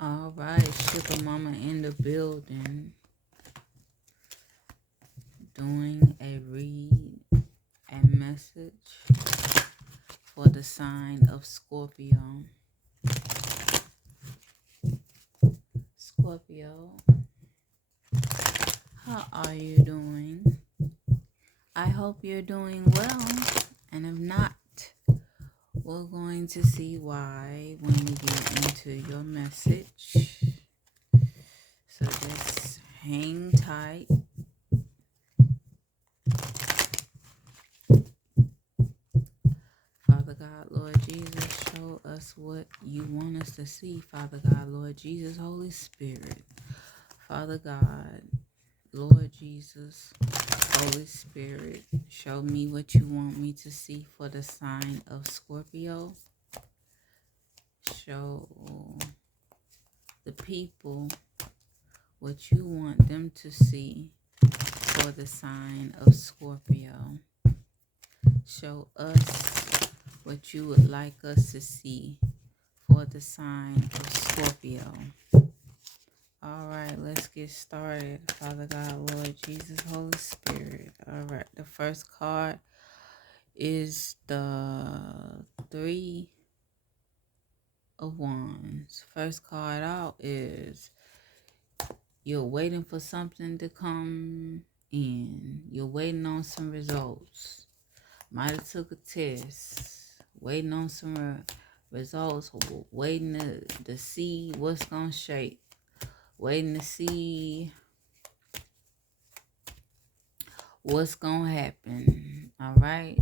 All right, Sugar Mama in the building, doing a read and message for the sign of Scorpio. Scorpio, how are you doing? I hope you're doing well, and if not, we're going to see why when we get into your message. So just hang tight. Father God, Lord Jesus, show us what you want us to see. Father God, Lord Jesus, Holy Spirit. Father God, Lord Jesus, Holy Spirit, show me what you want me to see for the sign of Scorpio. Show the people what you want them to see for the sign of Scorpio. Show us what you would like us to see for the sign of Scorpio. All right, let's get started. Father God, Lord Jesus, Holy Spirit. All right, the first card is the Three of Wands. First card out is you're waiting for something to come in. You're waiting on some results. Might have took a test. Waiting on some results. Waiting to see what's going to shape. Waiting to see what's going to happen. All right.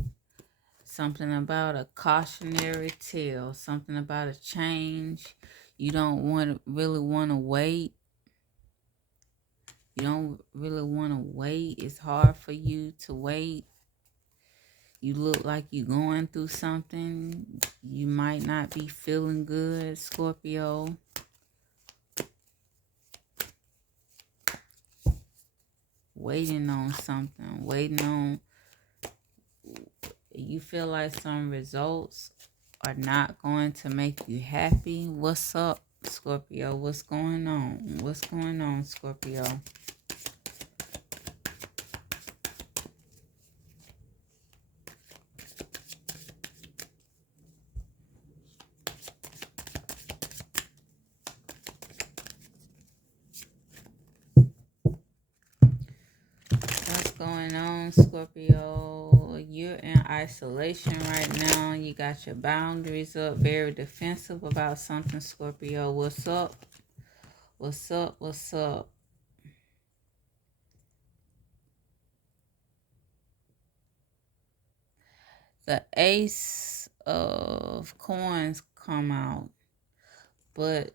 Something about a cautionary tale. Something about a change. You don't really want to wait. You don't really want to wait. It's hard for you to wait. You look like you're going through something. You might not be feeling good, Scorpio. Waiting on something. Waiting on... You feel like some results are not going to make you happy. What's up, Scorpio? What's going on? What's going on, Scorpio? What's going on, Scorpio? You're in isolation right now. You got your boundaries up, very defensive about something, Scorpio. What's up? What's up? What's up? The Ace of Coins come out, but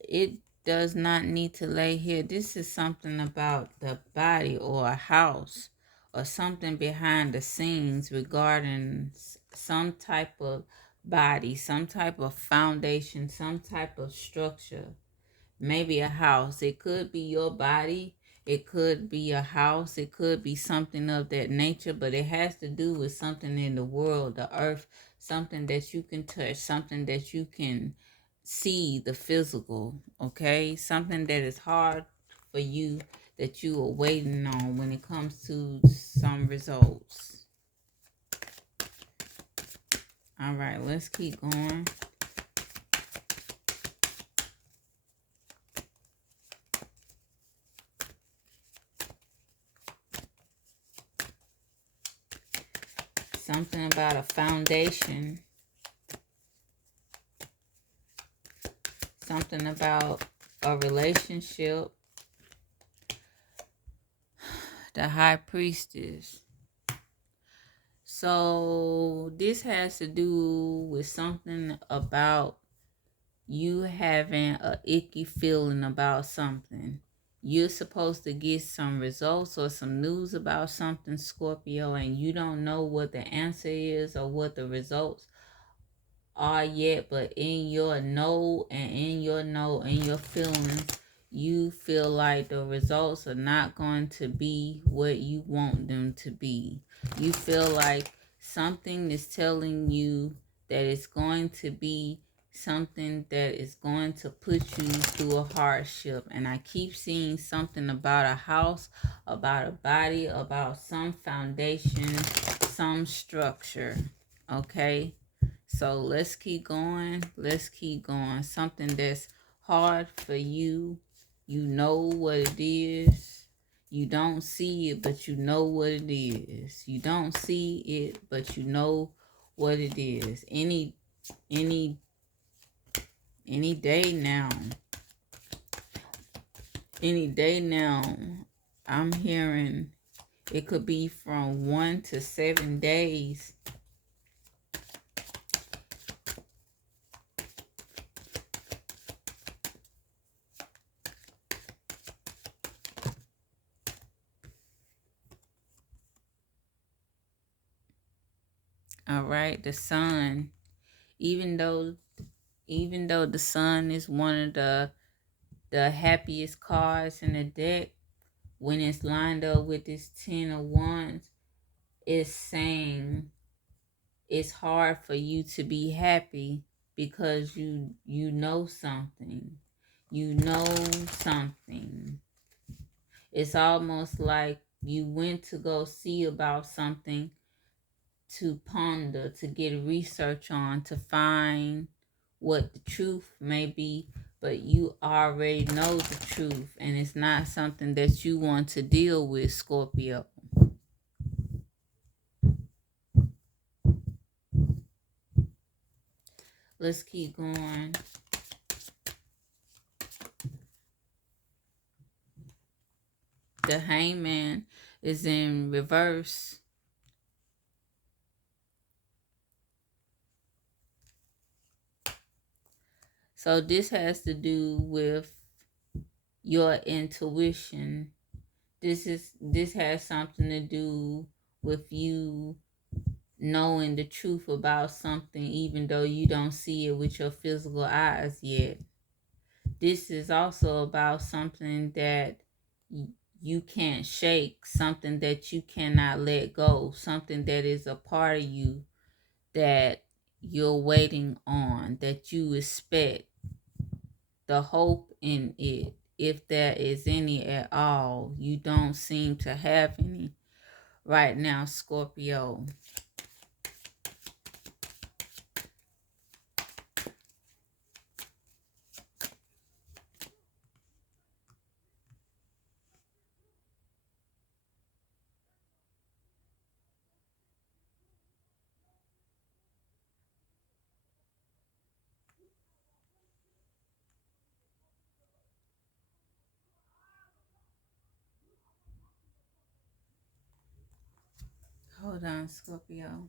it does not need to lay here. This is something about the body or a house or something behind the scenes regarding some type of body, some type of foundation, some type of structure. Maybe a house. It could be your body. It could be a house. It could be something of that nature, but it has to do with something in the world, the earth, something that you can touch, something that you can see, the physical, okay? Something that is hard for you, that you are waiting on when it comes to some results. All right, let's keep going. Something about a foundation. Something about a relationship. The High Priestess. So this has to do with something about you having a icky feeling about something. You're supposed to get some results or some news about something, Scorpio, and you don't know what the answer is or what the results are yet, but in your know and in your feelings, you feel like the results are not going to be what you want them to be. You feel like something is telling you that it's going to be something that is going to put you through a hardship. And I keep seeing something about a house, about a body, about some foundation, some structure. Okay, so let's keep going. Let's keep going. Something that's hard for you. You know what it is. You don't see it, but you know what it is. You don't see it, but you know what it is. Any day now. Any day now. I'm hearing it could be from 1 to 7 days. All right, the sun. Even though the sun is one of the happiest cards in the deck, when it's lined up with this 10 of wands, it's saying it's hard for you to be happy because you know something. You know something. It's almost like you went to go see about something, to ponder, to get research on, to find what the truth may be, but you already know the truth, and it's not something that you want to deal with, Scorpio. Let's keep going. The Hangman is in reverse. So this has to do with your intuition. This has something to do with you knowing the truth about something, even though you don't see it with your physical eyes yet. This is also about something that you can't shake, something that you cannot let go, something that is a part of you that you're waiting on, that you expect, the hope in it, if there is any at all. You don't seem to have any right now, Scorpio. Hold on, Scorpio.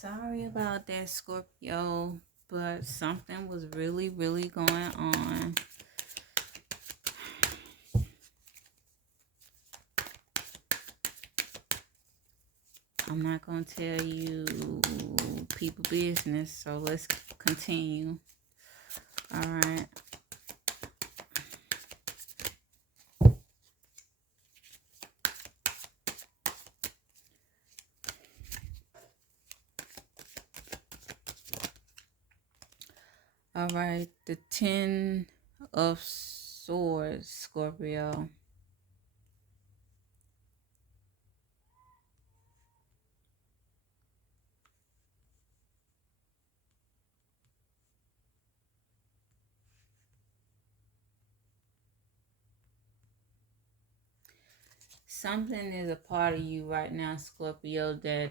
Sorry about that, Scorpio, but something was really, really going on. I'm not going to tell you people business, so let's continue. All right. All right, the 10 of Swords, Scorpio. Something is a part of you right now, Scorpio, that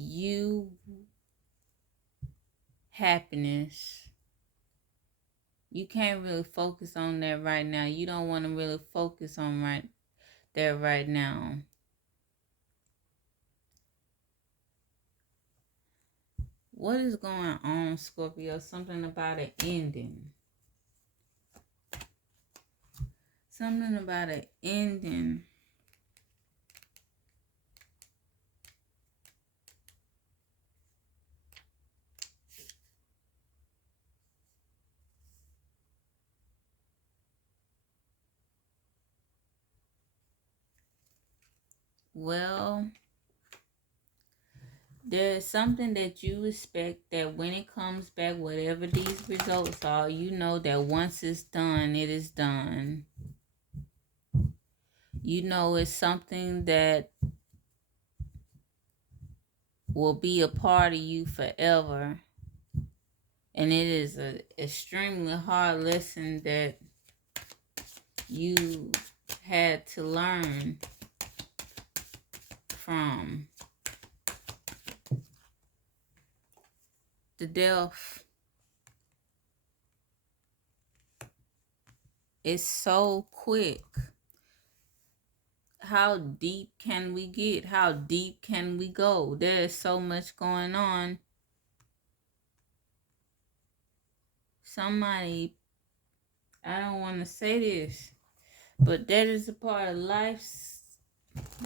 you happiness, you can't really focus on that right now. You don't want to really focus on that right now. What is going on, Scorpio? Something about an ending. Something about an ending. Well, there's something that you expect that when it comes back, whatever these results are, you know that once it's done, it is done. You know it's something that will be a part of you forever. And it is an extremely hard lesson that you had to learn from. The death is so quick. How deep can we get? How deep can we go? There is so much going on. Somebody, I don't want to say this, but that is a part of life.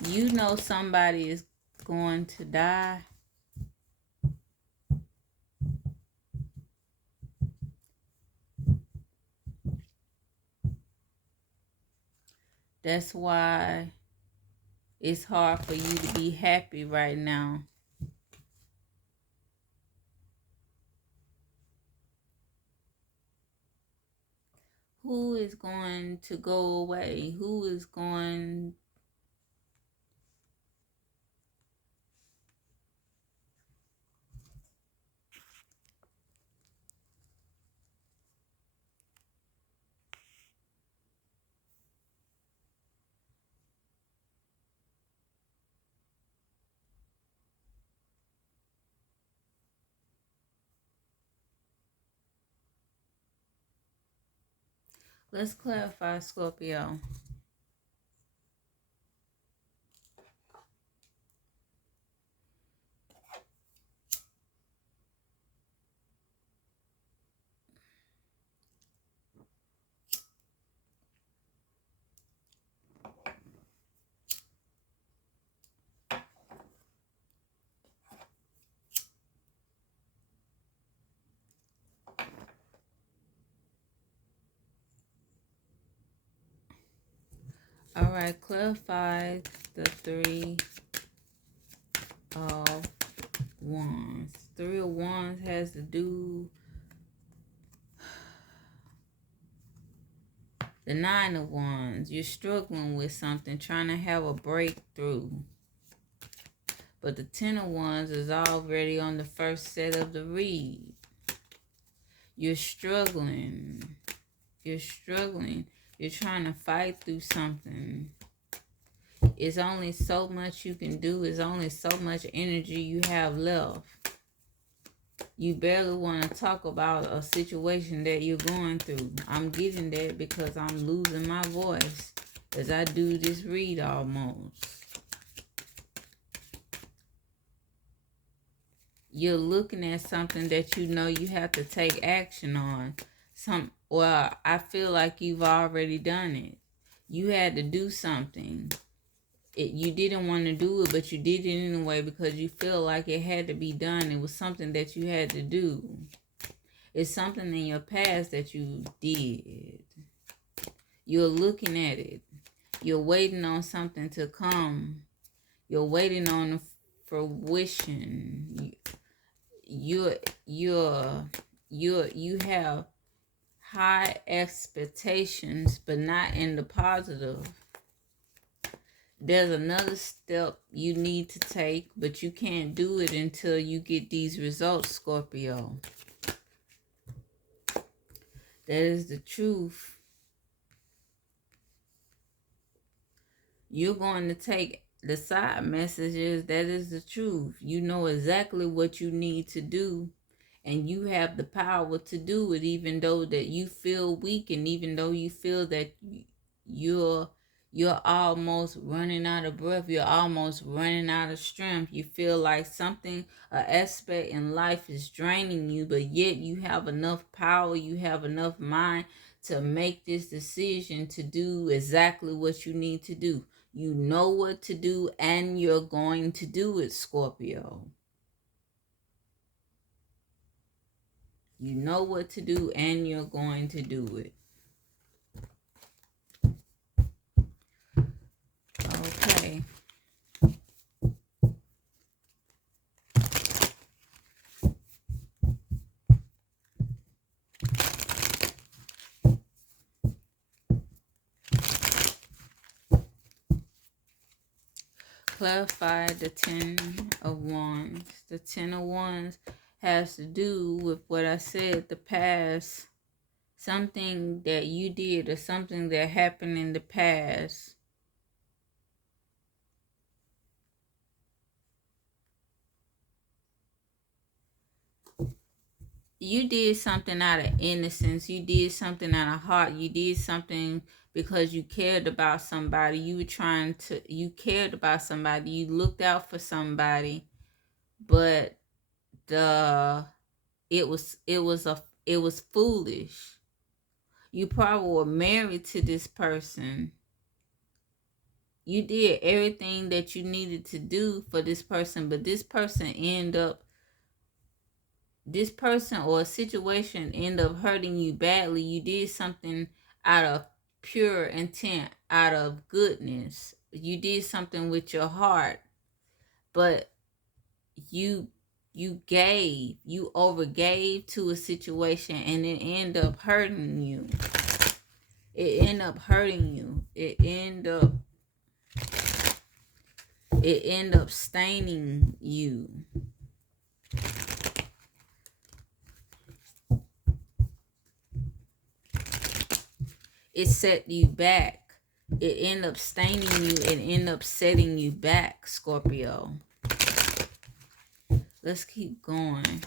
You know somebody is going to die. That's why it's hard for you to be happy right now. Who is going to go away? Who is going... Let's clarify, Scorpio. All right, clarify the 3 of Wands. 3 of Wands has to do... The 9 of Wands, you're struggling with something, trying to have a breakthrough. But the 10 of Wands is already on the first set of the read. You're struggling. You're struggling. You're trying to fight through something. It's only so much you can do. It's only so much energy you have left. You barely want to talk about a situation that you're going through. I'm getting that because I'm losing my voice. as I do this read almost. You're looking at something that you know you have to take action on. Well, I feel like you've already done it. You had to do something. You didn't want to do it, but you did it anyway because you feel like it had to be done. It was something that you had to do. It's something in your past that you did. You're looking at it. You're waiting on something to come. You're waiting on fruition. You have high expectations, but not in the positive. There's another step you need to take, but you can't do it until you get these results, Scorpio. That is the truth. You're going to take the side messages. That is the truth. You know exactly what you need to do, and you have the power to do it, even though that you feel weak, and even though you feel that you're almost running out of breath, you're almost running out of strength. You feel like something, an aspect in life is draining you, but yet you have enough power, you have enough mind to make this decision to do exactly what you need to do. You know what to do, and you're going to do it, Scorpio. You know what to do, and you're going to do it. Okay. Clarify the 10 of Wands. The 10 of Wands has to do with what I said, the past. Something that you did or something that happened in the past. You did something out of innocence. You did something out of heart. You did something because you cared about somebody. You cared about somebody. You looked out for somebody. But it was foolish. You probably were married to this person. You did everything that you needed to do for this person, but this person or a situation end up hurting you badly. You did something out of pure intent, out of goodness. You did something with your heart, but you overgave to a situation, and it ended up hurting you. It ended up staining you. It set you back. It ended up staining you and ended up setting you back, Scorpio. Let's keep going.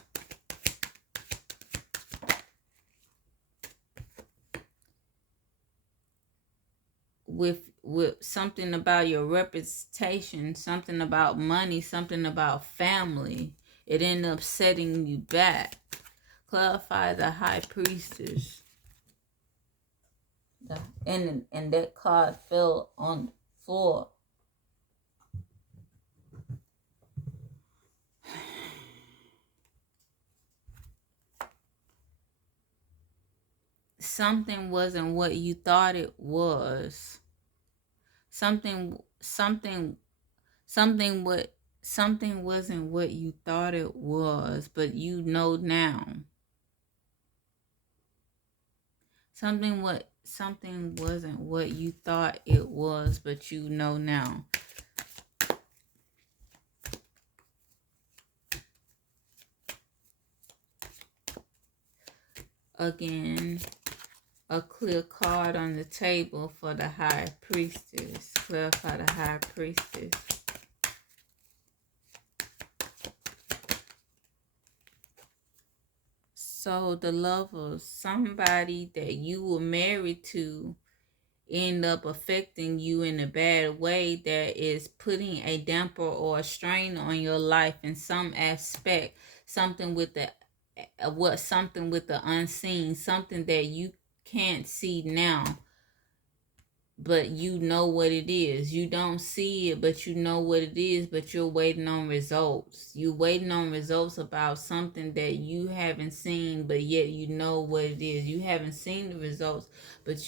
With something about your reputation, something about money, something about family. It ended up setting you back. Clarify the High Priestess. And that card fell on the floor. Something wasn't what you thought it was. Something wasn't what you thought it was, but you know now. Something wasn't what you thought it was, but you know now. Again, a clear card on the table for the High Priestess. Clarify the High Priestess. So the Lovers, somebody that you were married to, end up affecting you in a bad way that is putting a damper or a strain on your life in some aspect, something with the something with the unseen, something that you can't see now, but you know what it is. You don't see it, but you know what it is, but you're waiting on results. You're waiting on results about something that you haven't seen, but yet you know what it is. You haven't seen the results, but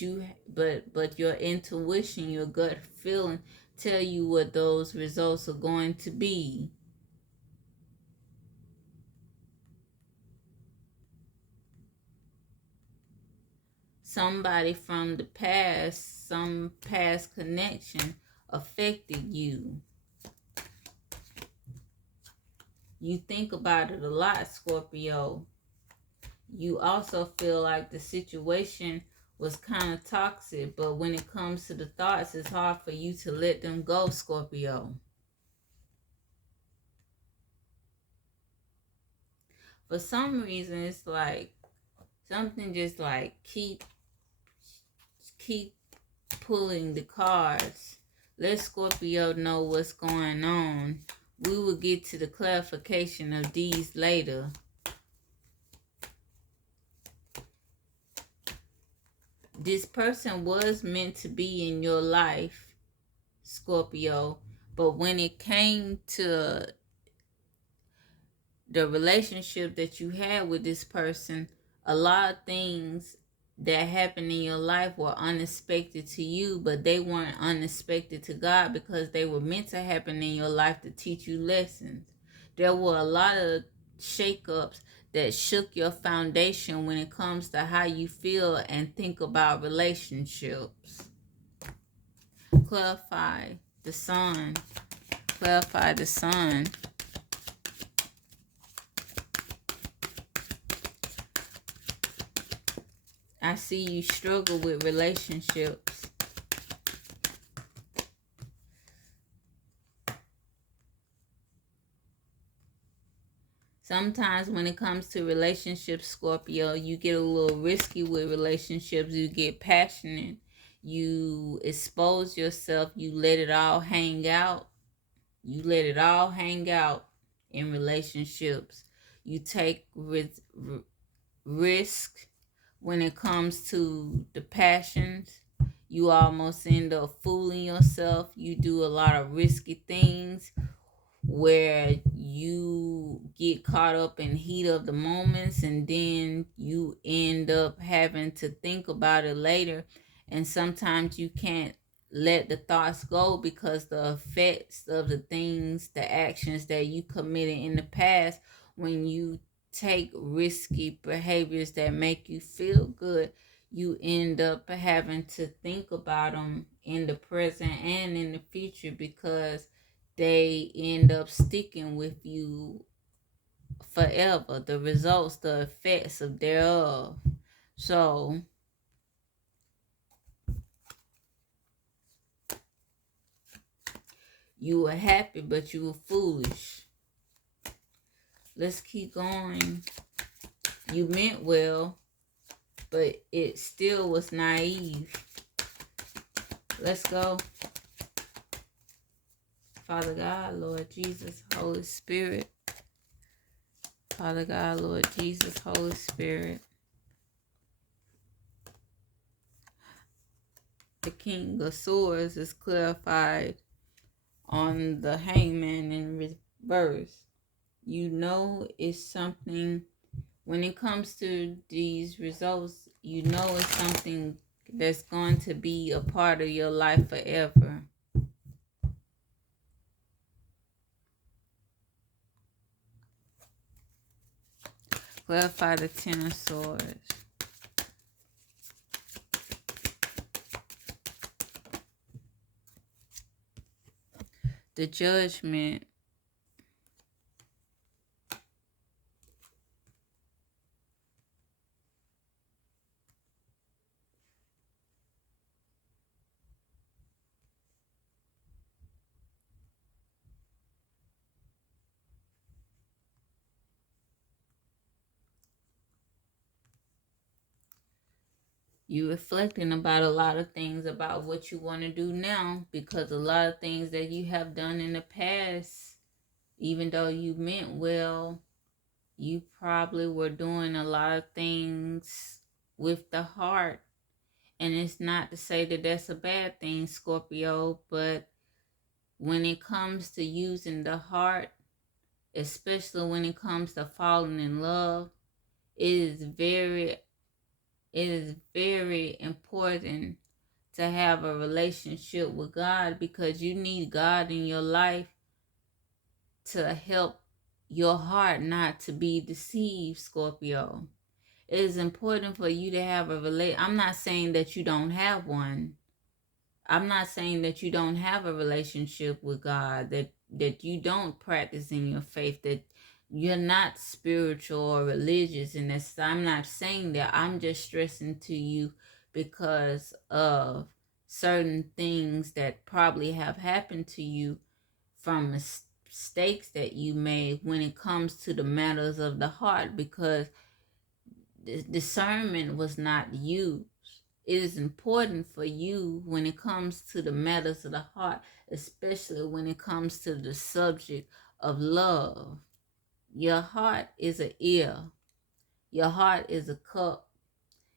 your intuition, your gut feeling tell you what those results are going to be. Somebody from the past, some past connection affected you. You think about it a lot, Scorpio. You also feel like the situation was kind of toxic, but when it comes to the thoughts, it's hard for you to let them go, Scorpio. For some reason, it's like something just like keep pulling the cards. Let Scorpio know what's going on. We will get to the clarification of these later. This person was meant to be in your life, Scorpio, but when it came to the relationship that you had with this person, a lot of things that happened in your life were unexpected to you, but they weren't unexpected to God because they were meant to happen in your life to teach you lessons. There were a lot of shakeups that shook your foundation when it comes to how you feel and think about relationships. Clarify the sun. Clarify the sun. I see you struggle with relationships. Sometimes when it comes to relationships, Scorpio, you get a little risky with relationships. You get passionate. You expose yourself. You let it all hang out. You let it all hang out in relationships. You take risk when it comes to the passions. You almost end up fooling yourself. You do a lot of risky things where you get caught up in heat of the moments, and then you end up having to think about it later, and sometimes you can't let the thoughts go because the effects of the things, the actions that you committed in the past, when you take risky behaviors that make you feel good, you end up having to think about them in the present and in the future because they end up sticking with you forever. The results, the effects of thereof. So you were happy, but you were foolish. Let's keep going. You meant well, but it still was naive. Let's go. Father God, Lord Jesus, Holy Spirit. Father God, Lord Jesus, Holy Spirit. The King of Swords is clarified on the Hangman in reverse. You know it's something, when it comes to these results, you know it's something that's going to be a part of your life forever. Clarify the Ten of Swords. The Judgment. You reflecting about a lot of things about what you want to do now, because a lot of things that you have done in the past, even though you meant well, you probably were doing a lot of things with the heart. And it's not to say that that's a bad thing, Scorpio, but when it comes to using the heart, especially when it comes to falling in love, it is very important to have a relationship with God, because you need God in your life to help your heart not to be deceived, Scorpio. It is important for you to have a I'm not saying that you don't have one. I'm not saying that you don't have a relationship with God, that you don't practice in your faith, that you're not spiritual or religious. And that's, I'm not saying that. I'm just stressing to you because of certain things that probably have happened to you from mistakes that you made when it comes to the matters of the heart, because discernment was not used. It is important for you when it comes to the matters of the heart, especially when it comes to the subject of love. Your heart is an ear. Your heart is a cup.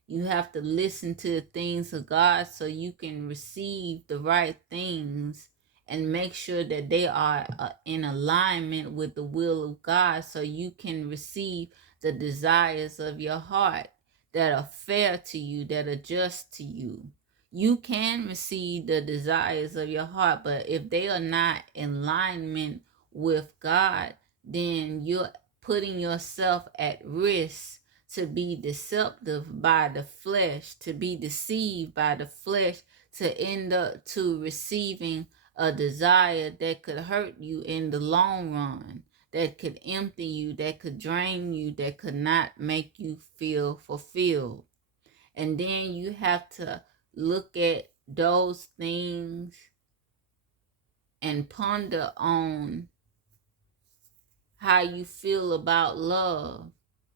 You have to listen to the things of God so you can receive the right things and make sure that they are in alignment with the will of God, so you can receive the desires of your heart that are fair to you, that are just to you. You can receive the desires of your heart, but if they are not in alignment with God, then you're putting yourself at risk to be deceptive by the flesh, to be deceived by the flesh, to end up to receiving a desire that could hurt you in the long run, that could empty you, that could drain you, that could not make you feel fulfilled. And then you have to look at those things and ponder on how you feel about love.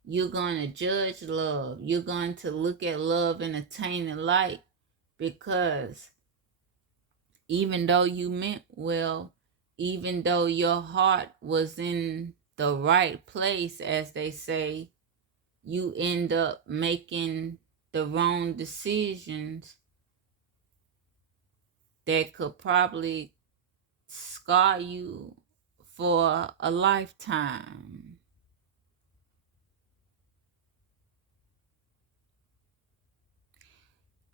You're going to judge love. You're going to look at love in a tainted light, because even though you meant well, even though your heart was in the right place, as they say, you end up making the wrong decisions that could probably scar you for a lifetime.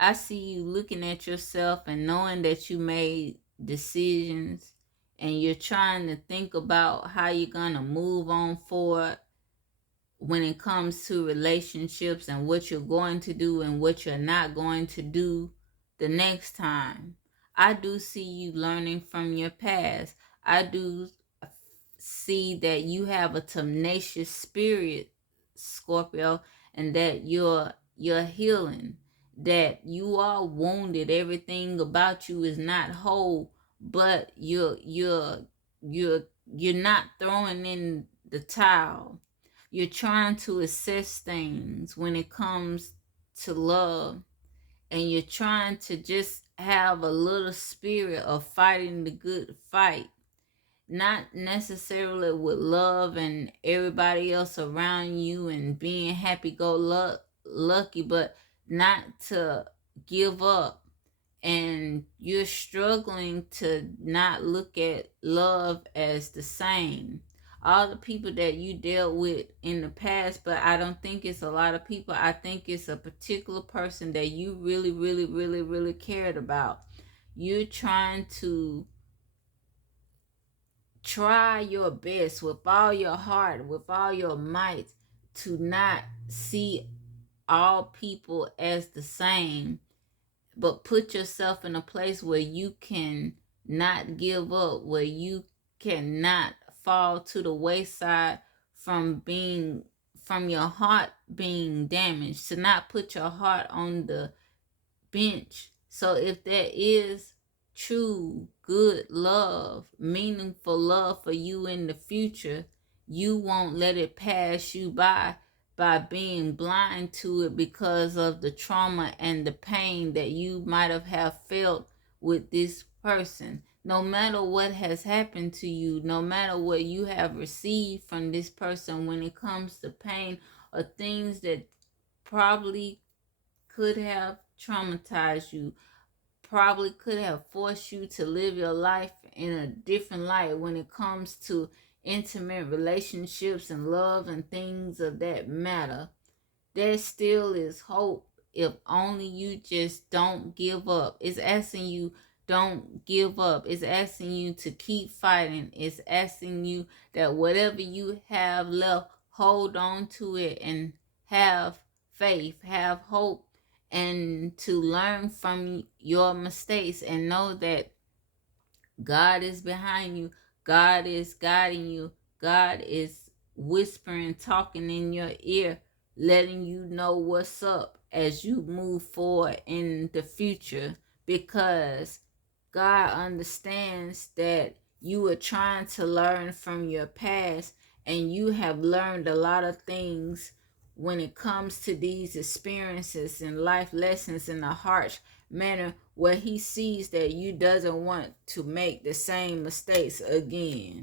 I see you looking at yourself and knowing that you made decisions, and you're trying to think about how you're going to move on forward when it comes to relationships, and what you're going to do and what you're not going to do the next time. I do see you learning from your past. I do see that you have a tenacious spirit, Scorpio, and that you're healing, that you are wounded. Everything about you is not whole, but you're not throwing in the towel. You're trying to assess things when it comes to love, and you're trying to just have a little spirit of fighting the good fight. Not necessarily with love and everybody else around you and being happy-go-lucky, but not to give up. And you're struggling to not look at love as the same. All the people that you dealt with in the past, but I don't think it's a lot of people. I think it's a particular person that you really, really, really, really cared about. You're trying to try your best with all your heart, with all your might, to not see all people as the same, but put yourself in a place where you can not give up, where you cannot fall to the wayside from your heart being damaged, to not put your heart on the bench. So if there is true, good love, meaningful love for you in the future, you won't let it pass you by by being blind to it because of the trauma and the pain that you might have felt with this person. No matter what has happened to you, no matter what you have received from this person when it comes to pain or things that probably could have traumatized you, probably could have forced you to live your life in a different light when it comes to intimate relationships and love and things of that matter. There still is hope if only you just don't give up. It's asking you, don't give up. It's asking you to keep fighting. It's asking you that whatever you have left, hold on to it and have faith, have hope, and to learn from your mistakes and know that God is behind you. God is guiding you. God is whispering, talking in your ear, letting you know what's up as you move forward in the future, because God understands that you are trying to learn from your past and you have learned a lot of things when it comes to these experiences and life lessons in a harsh manner, where he sees that you doesn't want to make the same mistakes again.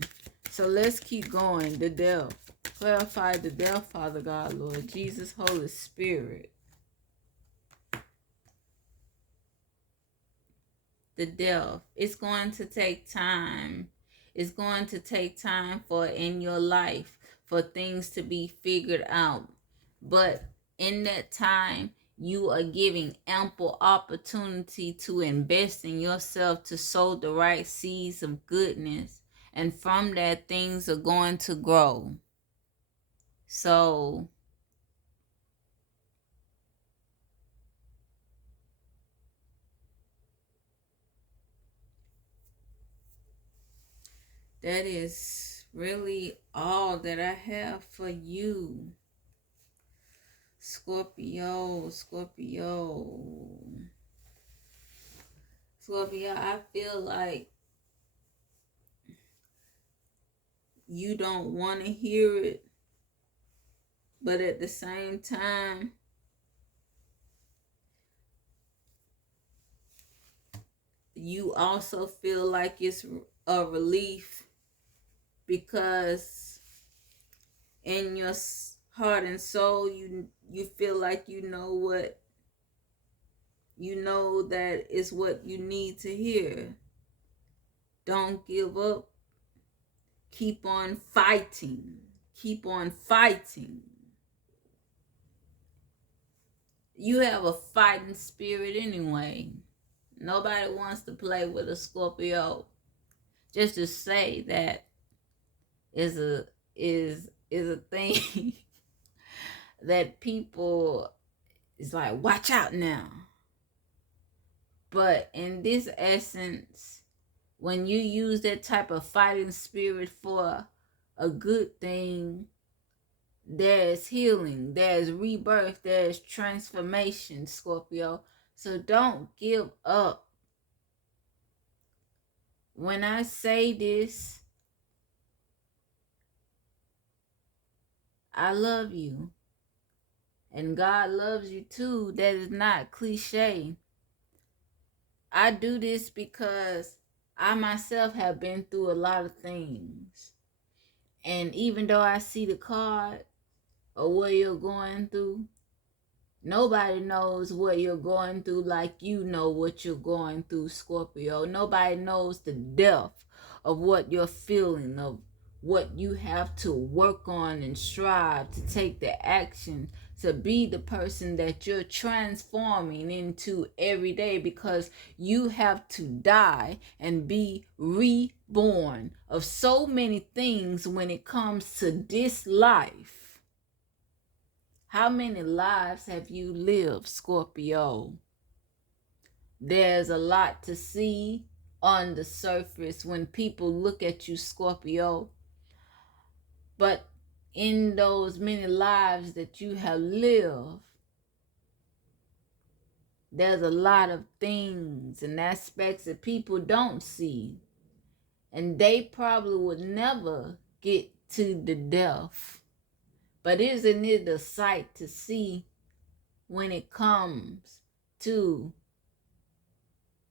So let's keep going. The death. Clarify the death, Father God, Lord Jesus, Holy Spirit. The death. It's going to take time. It's going to take time for in your life for things to be figured out. But in that time, you are giving ample opportunity to invest in yourself to sow the right seeds of goodness. And from that, things are going to grow. So that is really all that I have for you. Scorpio, I feel like you don't want to hear it, but at the same time, you also feel like it's a relief, because in your heart and soul, you feel like you know that is what you need to hear. Don't give up. Keep on fighting. Keep on fighting. You have a fighting spirit anyway. Nobody wants to play with a Scorpio. Just to say that is a thing that people is like, watch out now. But in this essence, when you use that type of fighting spirit for a good thing, there's healing, there's rebirth, there's transformation, Scorpio. So don't give up. When I say this, I love you. And God loves you too. That is not cliche. I do this because I myself have been through a lot of things. And even though I see the card of what you're going through, nobody knows what you're going through like you know what you're going through, Scorpio. Nobody knows the depth of what you're feeling, of what you have to work on and strive to take the action to be the person that you're transforming into every day, because you have to die and be reborn of so many things when it comes to this life. How many lives have you lived, Scorpio? There's a lot to see on the surface when people look at you, Scorpio. But in those many lives that you have lived, there's a lot of things and aspects that people don't see. And they probably would never get to the depth. But isn't it a sight to see when it comes to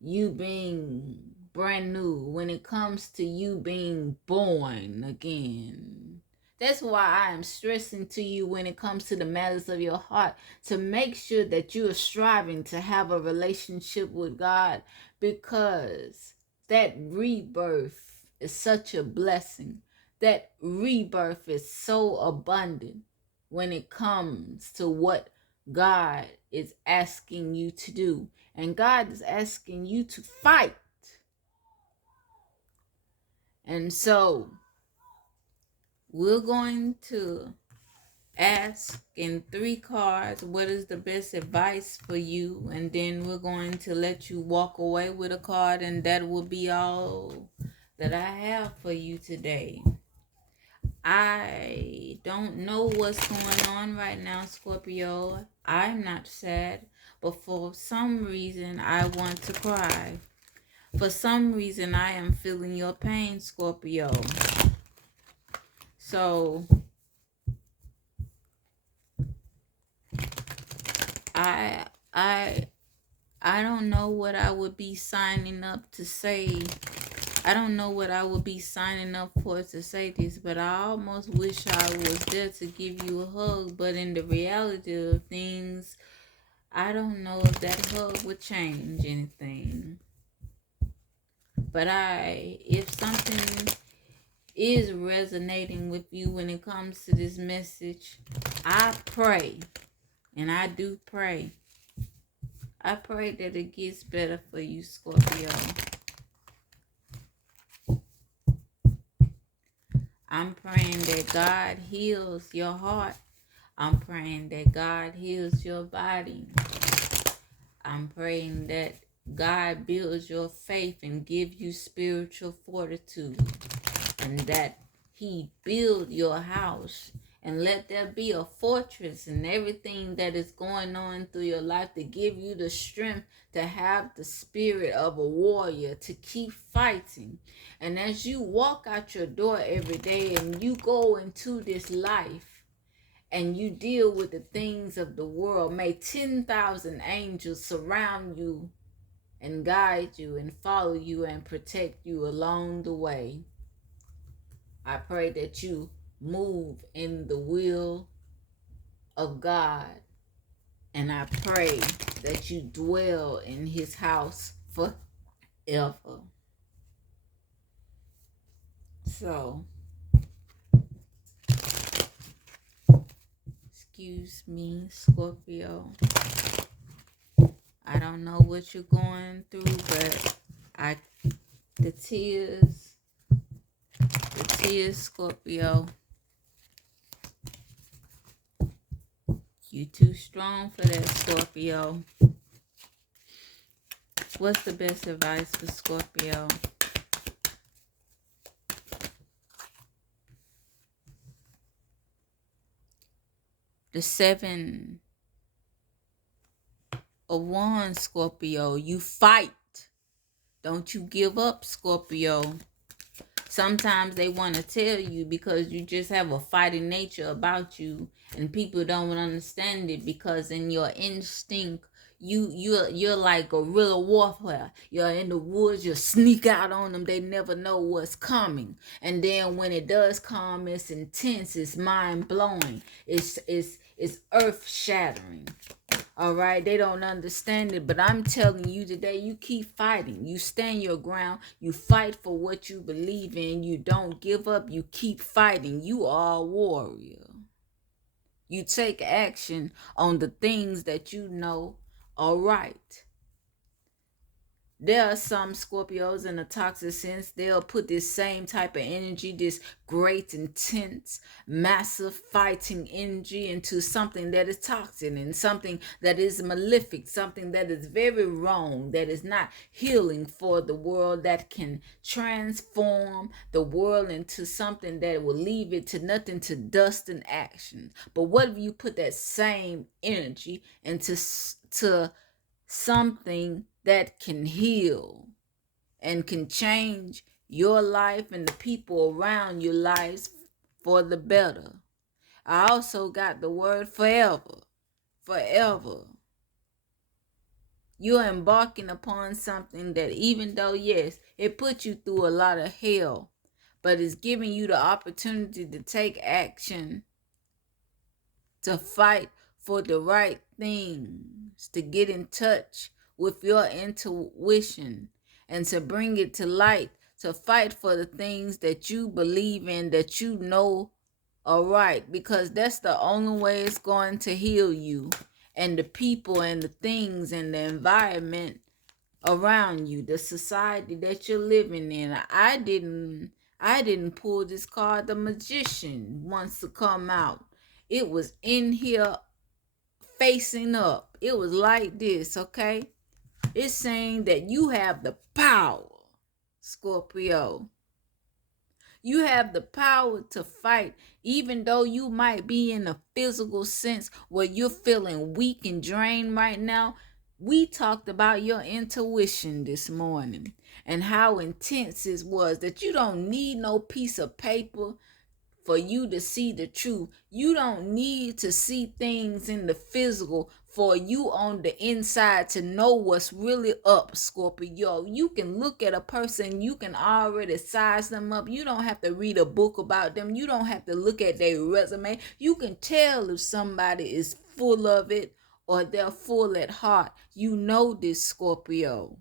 you being brand new, when it comes to you being born again? That's why I am stressing to you when it comes to the matters of your heart, to make sure that you are striving to have a relationship with God, because that rebirth is such a blessing. That rebirth is so abundant when it comes to what God is asking you to do. And God is asking you to fight. And so we're going to ask in 3 cards what is the best advice for you, and then we're going to let you walk away with a card, and that will be all that I have for you today. I don't know what's going on right now, Scorpio. I'm not sad, but for some reason I want to cry. For some reason I am feeling your pain, Scorpio. So I don't know what I would be signing up to say. I don't know what I would be signing up for to say this, but I almost wish I was there to give you a hug. But in the reality of things, I don't know if that hug would change anything. But if something is resonating with you when it comes to this message, I pray, and I do pray, I pray that it gets better for you, Scorpio. I'm praying that God heals your heart. I'm praying that God heals your body. I'm praying that God builds your faith and gives you spiritual fortitude, and that He build your house, and let there be a fortress in everything that is going on through your life, to give you the strength to have the spirit of a warrior, to keep fighting. And as you walk out your door every day and you go into this life and you deal with the things of the world, may 10,000 angels surround you and guide you and follow you and protect you along the way. I pray that you move in the will of God, and I pray that you dwell in His house forever. So, excuse me, Scorpio. I don't know what you're going through, but the tears, Scorpio. You too strong for that, Scorpio. What's the best advice for Scorpio? The 7 of Wands, Scorpio. You fight. Don't you give up, Scorpio. Sometimes they want to tell you because you just have a fighting nature about you, and people don't understand it, because in your instinct, you're like guerrilla warfare. You're in the woods, you sneak out on them, they never know what's coming. And then when it does come, it's intense, it's mind-blowing, it's earth-shattering. All right, they don't understand it, but I'm telling you today, you keep fighting. You stand your ground. You fight for what you believe in. You don't give up. You keep fighting. You are a warrior. You take action on the things that you know are right. There are some Scorpios in a toxic sense. They'll put this same type of energy, this great, intense, massive fighting energy, into something that is toxic and something that is malefic, something that is very wrong, that is not healing for the world, that can transform the world into something that will leave it to nothing, to dust and action. But what if you put that same energy into something that can heal and can change your life and the people around your lives for the better? I also got the word forever. Forever. You're embarking upon something that, even though, yes, it puts you through a lot of hell, but it's giving you the opportunity to take action, to fight for the right things, to get in touch with your intuition, and to bring it to light, to fight for the things that you believe in, that you know are right, because that's the only way it's going to heal you and the people and the things and the environment around you, the society that you're living in. I didn't pull this card. The Magician wants to come out. It was in here facing up. It was like this, okay? It's saying that you have the power, Scorpio. You have the power to fight, even though you might be in a physical sense where you're feeling weak and drained right now. We talked about your intuition this morning and how intense it was, that you don't need no piece of paper for you to see the truth. You don't need to see things in the physical for you on the inside to know what's really up, Scorpio. You can look at a person, you can already size them up. You don't have to read a book about them. You don't have to look at their resume. You can tell if somebody is full of it or they're full at heart. You know this, Scorpio.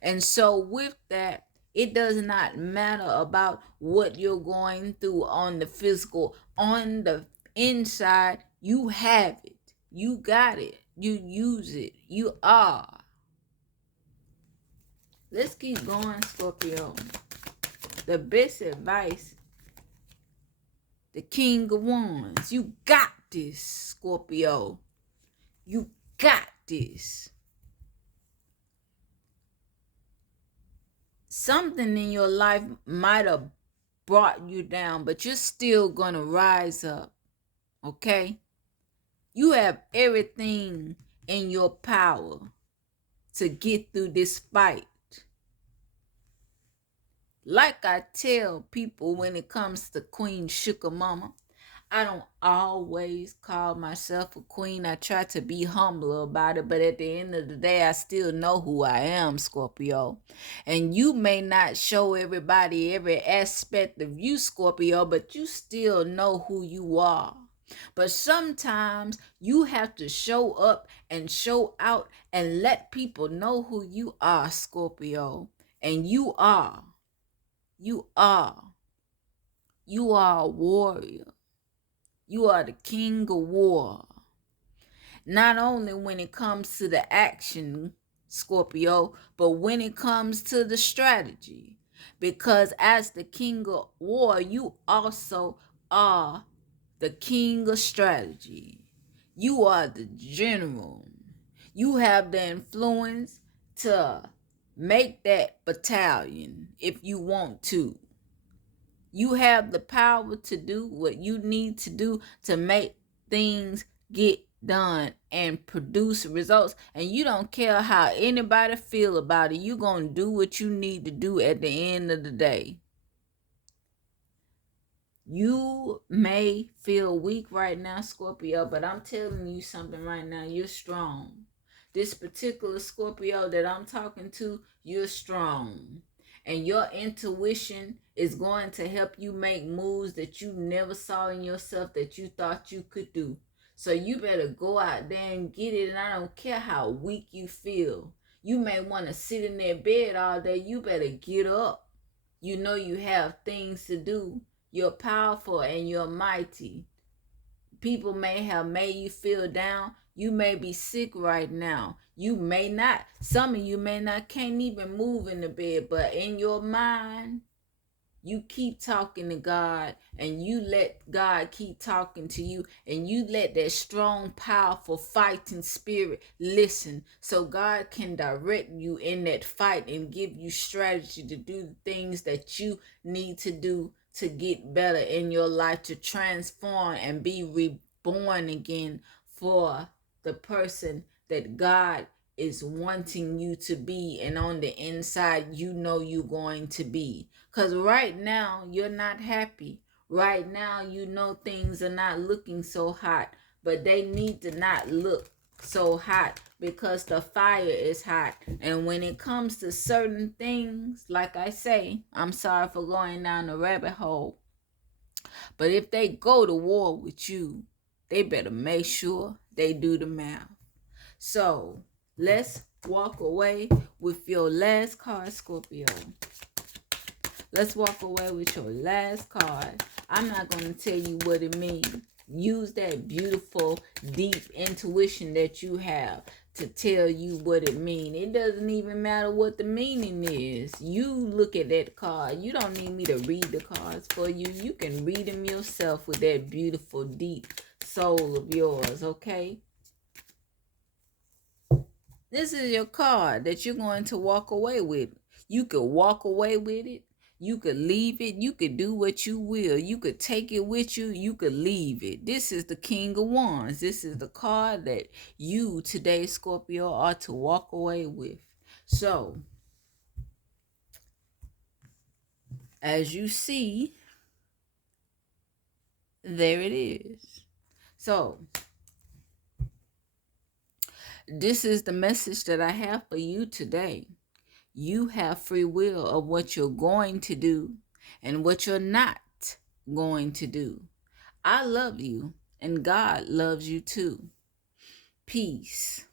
And so with that, it does not matter about what you're going through on the physical. On the inside, you have it. You got it. You use it. You are. Let's keep going, Scorpio. The best advice, the King of Wands. You got this, Scorpio. You got this. Something in your life might have brought you down, but you're still going to rise up, okay? You have everything in your power to get through this fight. Like I tell people when it comes to Queen Sugar Mama, I don't always call myself a queen. I try to be humble about it, but at the end of the day, I still know who I am, Scorpio. And you may not show everybody every aspect of you, Scorpio, but you still know who you are. But sometimes you have to show up and show out and let people know who you are, Scorpio. And you are. You are. You are a warrior. You are the king of war. Not only when it comes to the action, Scorpio, but when it comes to the strategy. Because as the king of war, you also are the king of strategy. You are the general. You have the influence to make that battalion if you want to. You have the power to do what you need to do to make things get done and produce results. And you don't care how anybody feel about it. You're going to do what you need to do at the end of the day. You may feel weak right now, Scorpio, but I'm telling you something right now. You're strong. This particular Scorpio that I'm talking to, you're strong. And your intuition is going to help you make moves that you never saw in yourself that you thought you could do. So you better go out there and get it. And I don't care how weak you feel. You may want to sit in that bed all day. You better get up. You know you have things to do. You're powerful and you're mighty. People may have made you feel down. You may be sick right now. You may not. Some of you can't even move in the bed, but in your mind, you keep talking to God and you let God keep talking to you, and you let that strong, powerful fighting spirit listen so God can direct you in that fight and give you strategy to do the things that you need to do to get better in your life, to transform and be reborn again for the person that God is wanting you to be, and on the inside you know you're going to be. Because right now you're not happy. Right now, you know things are not looking so hot, but they need to not look so hot because the fire is hot. And when it comes to certain things, like I say, I'm sorry for going down the rabbit hole, but if they go to war with you, they better make sure they do the math. So let's walk away with your last card, Scorpio. Let's walk away with your last card. I'm not going to tell you what it means. Use that beautiful, deep intuition that you have to tell you what it means. It doesn't even matter what the meaning is. You look at that card. You don't need me to read the cards for you. You can read them yourself with that beautiful, deep soul of yours, okay? This is your card that you're going to walk away with. You could walk away with it. You could leave it. You could do what you will. You could take it with you. You could leave it. This is the King of Wands. This is the card that you today, Scorpio, are to walk away with. So, as you see, there it is. So, this is the message that I have for you today. You have free will of what you're going to do and what you're not going to do. I love you, and God loves you too. Peace.